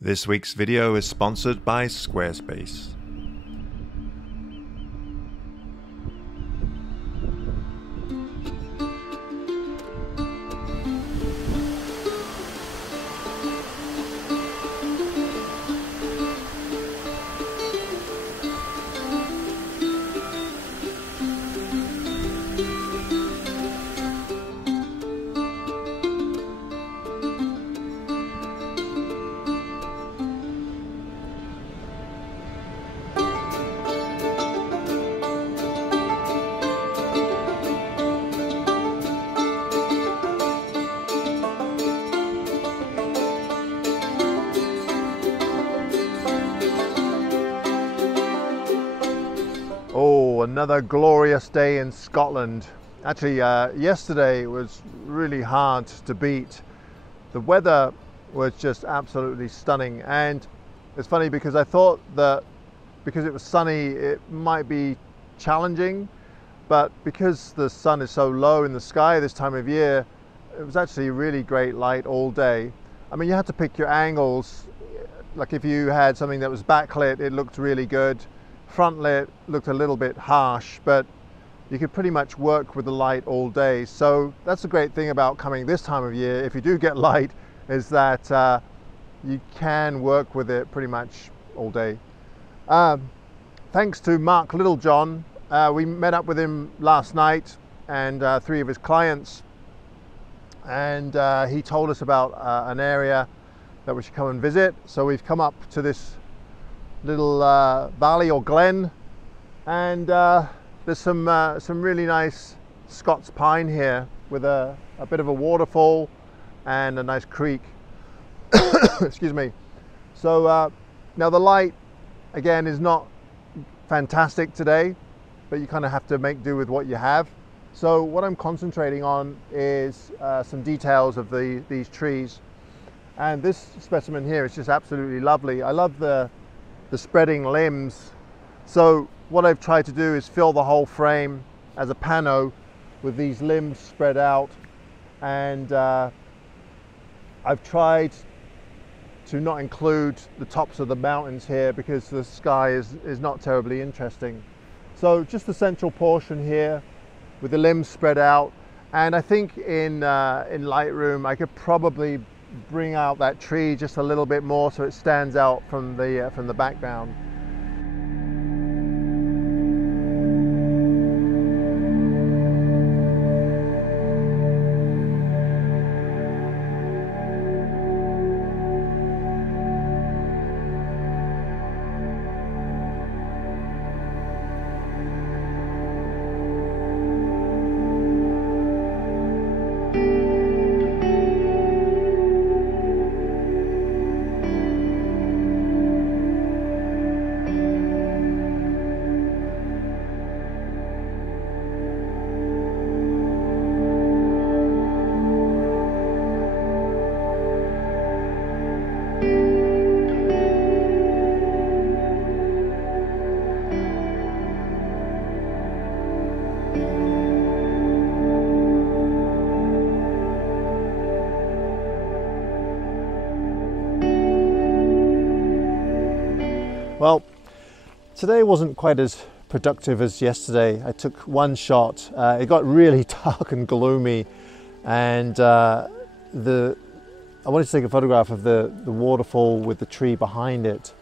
This week's video is sponsored by Squarespace. Oh, another glorious day in Scotland. Actually, yesterday was really hard to beat. The weather was just absolutely stunning, and it's funny because I thought that because it was sunny it might be challenging, but because the sun is so low in the sky this time of year, it was actually really great light all day. I mean, you had to pick your angles. Like if you had something that was backlit, it looked really good. Front lit looked a little bit harsh, but you could pretty much work with the light all day. So that's the great thing about coming this time of year. If you do get light, is that you can work with it pretty much all day. Thanks to Mark Littlejohn, we met up with him last night and three of his clients, and he told us about an area that we should come and visit. So we've come up to this little valley or glen, and there's some really nice Scots pine here with a bit of a waterfall and a nice creek. Excuse me. So now the light again is not fantastic today, but you kind of have to make do with what you have. So what I'm concentrating on is some details of these trees, and this specimen here is just absolutely lovely. I love the spreading limbs. So what I've tried to do is fill the whole frame as a pano with these limbs spread out, and I've tried to not include the tops of the mountains here because the sky is not terribly interesting. So just the central portion here with the limbs spread out, and I think in Lightroom I could probably bring out that tree just a little bit more so it stands out from the background. Well, today wasn't quite as productive as yesterday. I took one shot. It got really dark and gloomy, and I wanted to take a photograph of the waterfall with the tree behind it,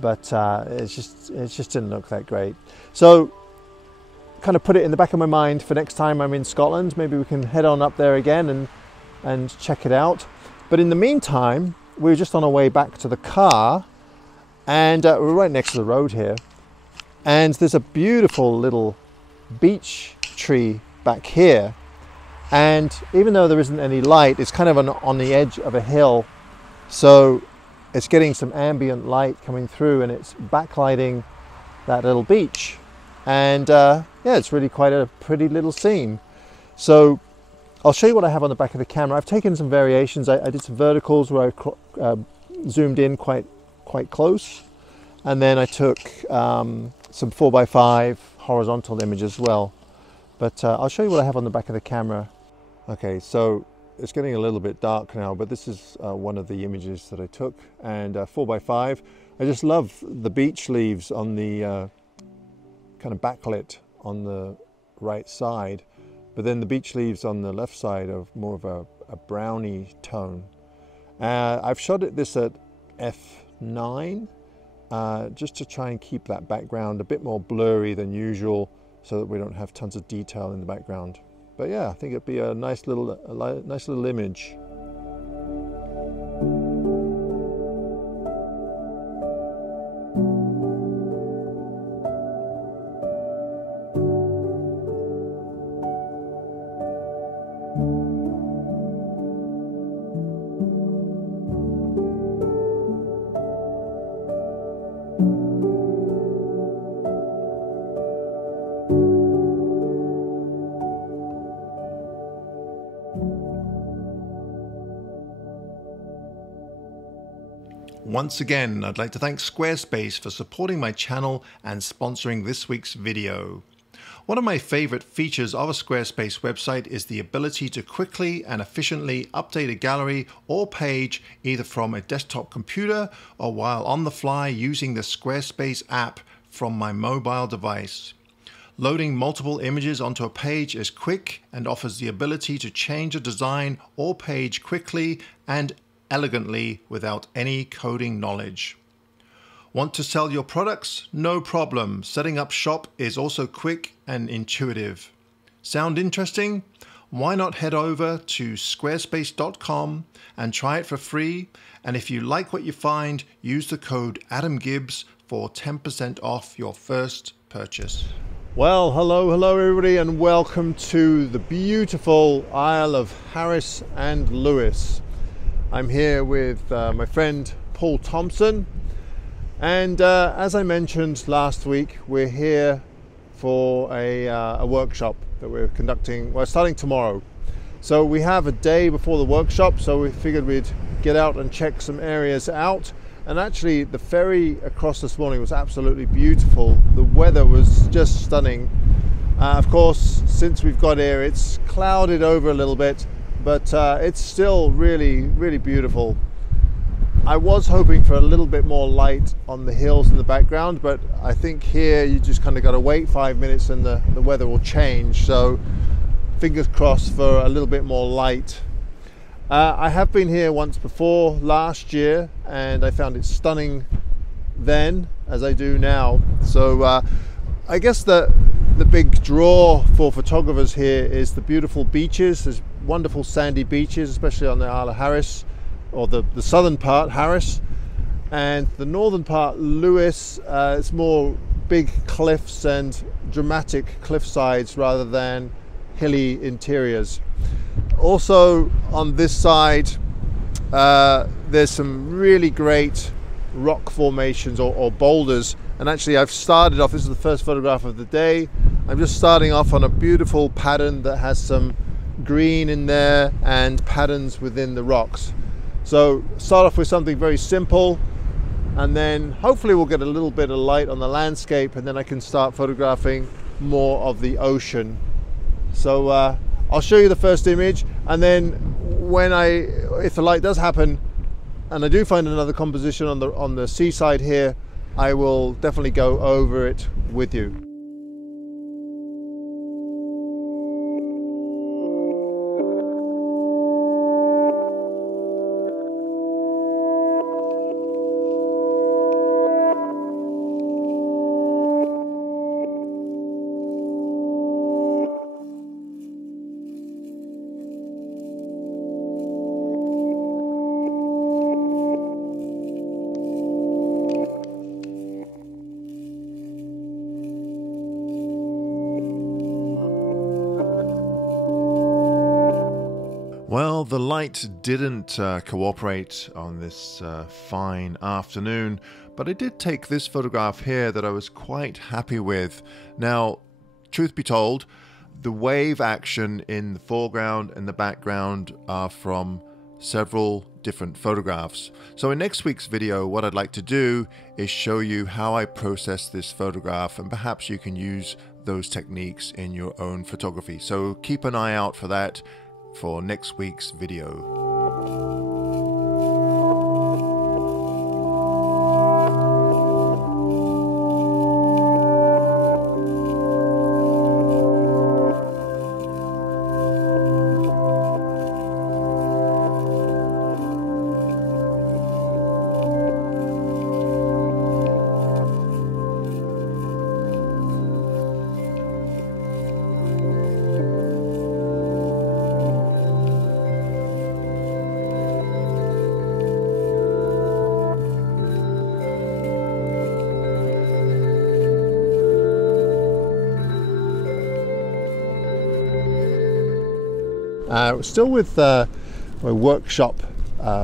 but it just didn't look that great. So kind of put it in the back of my mind for next time I'm in Scotland. Maybe we can head on up there again and check it out. But in the meantime, we were just on our way back to the car, and we're right next to the road here, and there's a beautiful little beech tree back here, and even though there isn't any light, it's kind of on the edge of a hill, so it's getting some ambient light coming through and it's backlighting that little beech, and yeah, it's really quite a pretty little scene. So I'll show you what I have on the back of the camera. I've taken some variations. I did some verticals where I zoomed in quite close, and then I took some 4x5 horizontal image as well, but I'll show you what I have on the back of the camera. Okay, so it's getting a little bit dark now, but this is one of the images that I took, and 4x5. I just love the beech leaves on the kind of backlit on the right side, but then the beech leaves on the left side are more of a browny tone. I've shot this at f9 just to try and keep that background a bit more blurry than usual, so that we don't have tons of detail in the background. But yeah, I think it'd be a nice little image. Once again, I'd like to thank Squarespace for supporting my channel and sponsoring this week's video. One of my favorite features of a Squarespace website is the ability to quickly and efficiently update a gallery or page either from a desktop computer or while on the fly using the Squarespace app from my mobile device. Loading multiple images onto a page is quick and offers the ability to change a design or page quickly and elegantly without any coding knowledge. Want to sell your products? No problem. Setting up shop is also quick and intuitive. Sound interesting? Why not head over to squarespace.com and try it for free? And if you like what you find, use the code AdamGibbs for 10% off your first purchase. Well, hello everybody, and welcome to the beautiful Isle of Harris and Lewis. I'm here with my friend Paul Thompson, and as I mentioned last week, we're here for a workshop that we're conducting. Well, starting tomorrow. So we have a day before the workshop, so we figured we'd get out and check some areas out. And actually the ferry across this morning was absolutely beautiful. The weather was just stunning. Of course, since we've got here, it's clouded over a little bit, but it's still really beautiful. I was hoping for a little bit more light on the hills in the background, but I think here you just kind of got to wait 5 minutes and the weather will change. So fingers crossed for a little bit more light. I have been here once before last year, and I found it stunning then as I do now. So I guess the big draw for photographers here is the beautiful beaches. There's wonderful sandy beaches, especially on the Isle of Harris, or the southern part, Harris, and the northern part, Lewis. It's more big cliffs and dramatic cliff sides rather than hilly interiors. Also on this side, there's some really great rock formations or boulders, and actually I've started off, this is the first photograph of the day, I'm just starting off on a beautiful pattern that has some green in there and patterns within the rocks. So start off with something very simple, and then hopefully we'll get a little bit of light on the landscape, and then I can start photographing more of the ocean. So I'll show you the first image, and then if the light does happen and I do find another composition on the seaside here, I will definitely go over it with you. Well, the light didn't cooperate on this fine afternoon, but I did take this photograph here that I was quite happy with. Now, truth be told, the wave action in the foreground and the background are from several different photographs. So in next week's video, what I'd like to do is show you how I process this photograph, and perhaps you can use those techniques in your own photography. So keep an eye out for that. for next week's video. Still with my workshop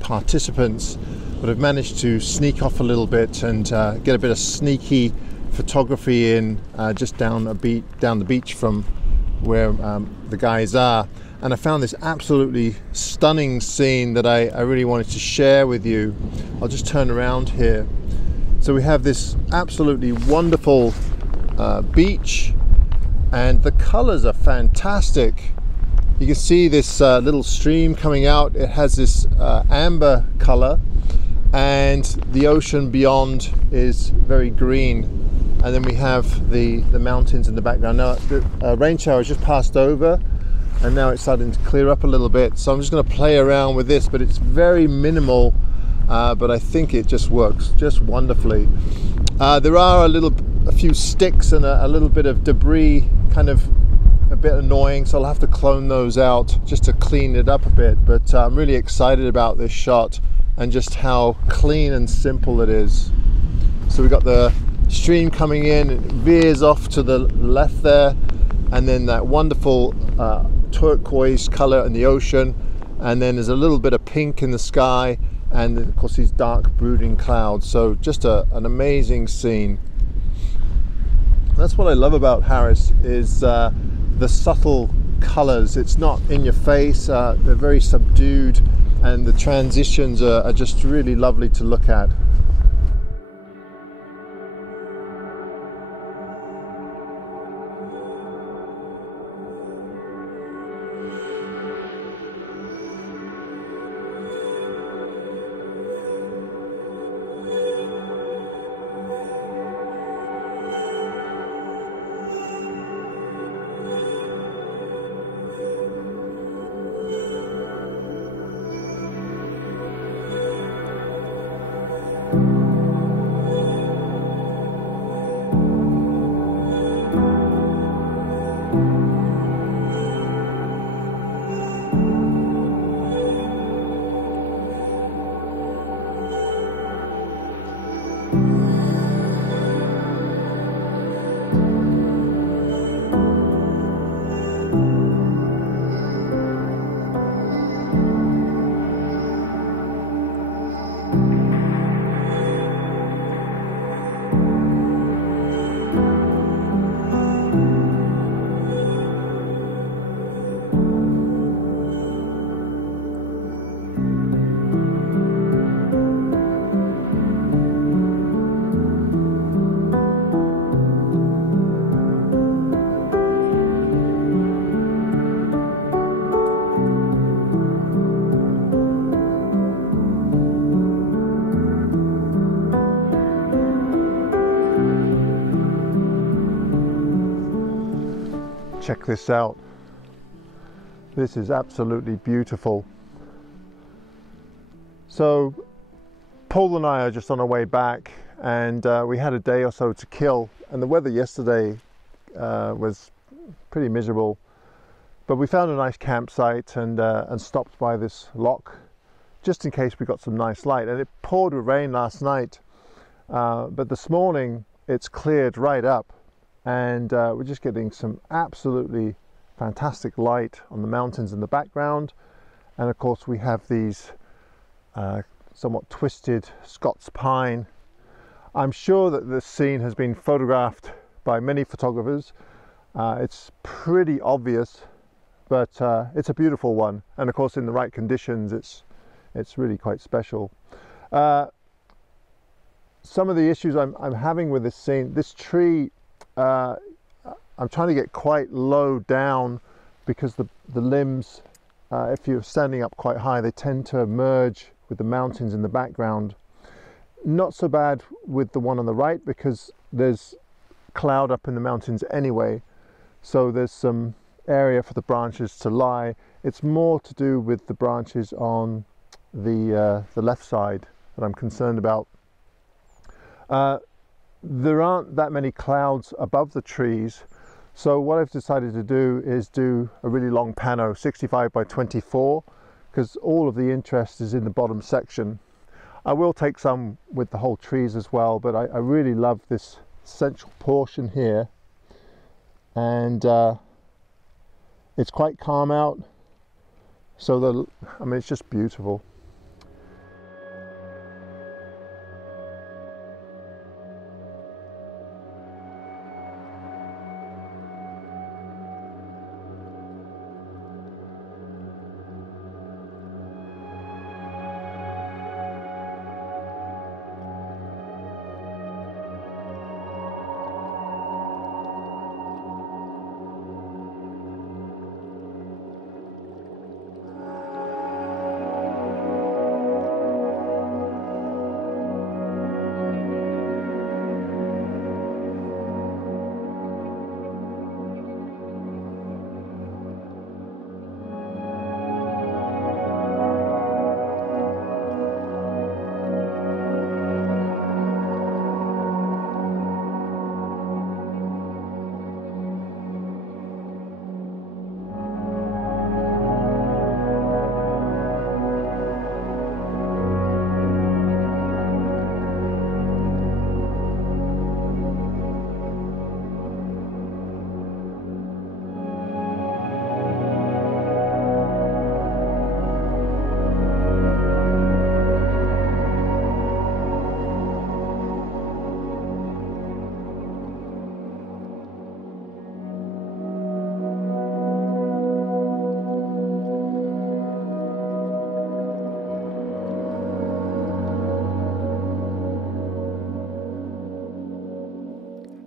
participants, but I've managed to sneak off a little bit and get a bit of sneaky photography in just down the beach from where the guys are, and I found this absolutely stunning scene that I really wanted to share with you. I'll just turn around here. So we have this absolutely wonderful beach, and the colors are fantastic. You can see this little stream coming out. It has this amber color, and the ocean beyond is very green, and then we have the mountains in the background. Now the rain shower has just passed over, and now it's starting to clear up a little bit, so I'm just going to play around with this, but it's very minimal, but I think it just works just wonderfully. There are a few sticks and a little bit of debris, kind of a bit annoying, so I'll have to clone those out just to clean it up a bit, but I'm really excited about this shot and just how clean and simple it is. So we've got the stream coming in, it veers off to the left there, and then that wonderful turquoise color in the ocean, and then there's a little bit of pink in the sky, and of course these dark brooding clouds. So just an amazing scene. That's what I love about Harris, is the subtle colors. It's not in your face, they're very subdued, and the transitions are just really lovely to look at. Check this out. This is absolutely beautiful. So Paul and I are just on our way back, and we had a day or so to kill, and the weather yesterday was pretty miserable, but we found a nice campsite and stopped by this loch just in case we got some nice light. And it poured with rain last night, but this morning it's cleared right up, and we're just getting some absolutely fantastic light on the mountains in the background. And of course we have these somewhat twisted Scots pine. I'm sure that this scene has been photographed by many photographers. It's pretty obvious, but it's a beautiful one, and of course in the right conditions it's really quite special. Some of the issues I'm having with this scene, this tree, I'm trying to get quite low down because the limbs if you're standing up quite high, they tend to merge with the mountains in the background. Not so bad with the one on the right because there's cloud up in the mountains anyway, so there's some area for the branches to lie. It's more to do with the branches on the left side that I'm concerned about. There aren't that many clouds above the trees, so what I've decided to do is do a really long pano, 65 by 24, because all of the interest is in the bottom section. I will take some with the whole trees as well, but I really love this central portion here, and it's quite calm out, so I mean, it's just beautiful.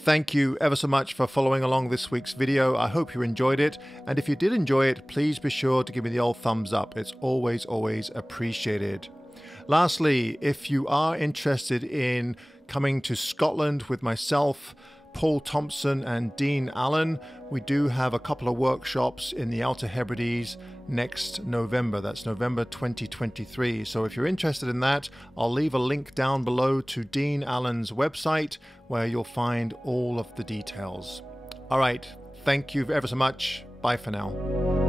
Thank you ever so much for following along this week's video. I hope you enjoyed it, and if you did enjoy it, please be sure to give me the old thumbs up. It's always appreciated. Lastly, if you are interested in coming to Scotland with myself, Paul Thompson and Dean Allen, we do have a couple of workshops in the Outer Hebrides next November. That's November 2023. So if you're interested in that, I'll leave a link down below to Dean Allen's website where you'll find all of the details. All right, thank you ever so much. Bye for now.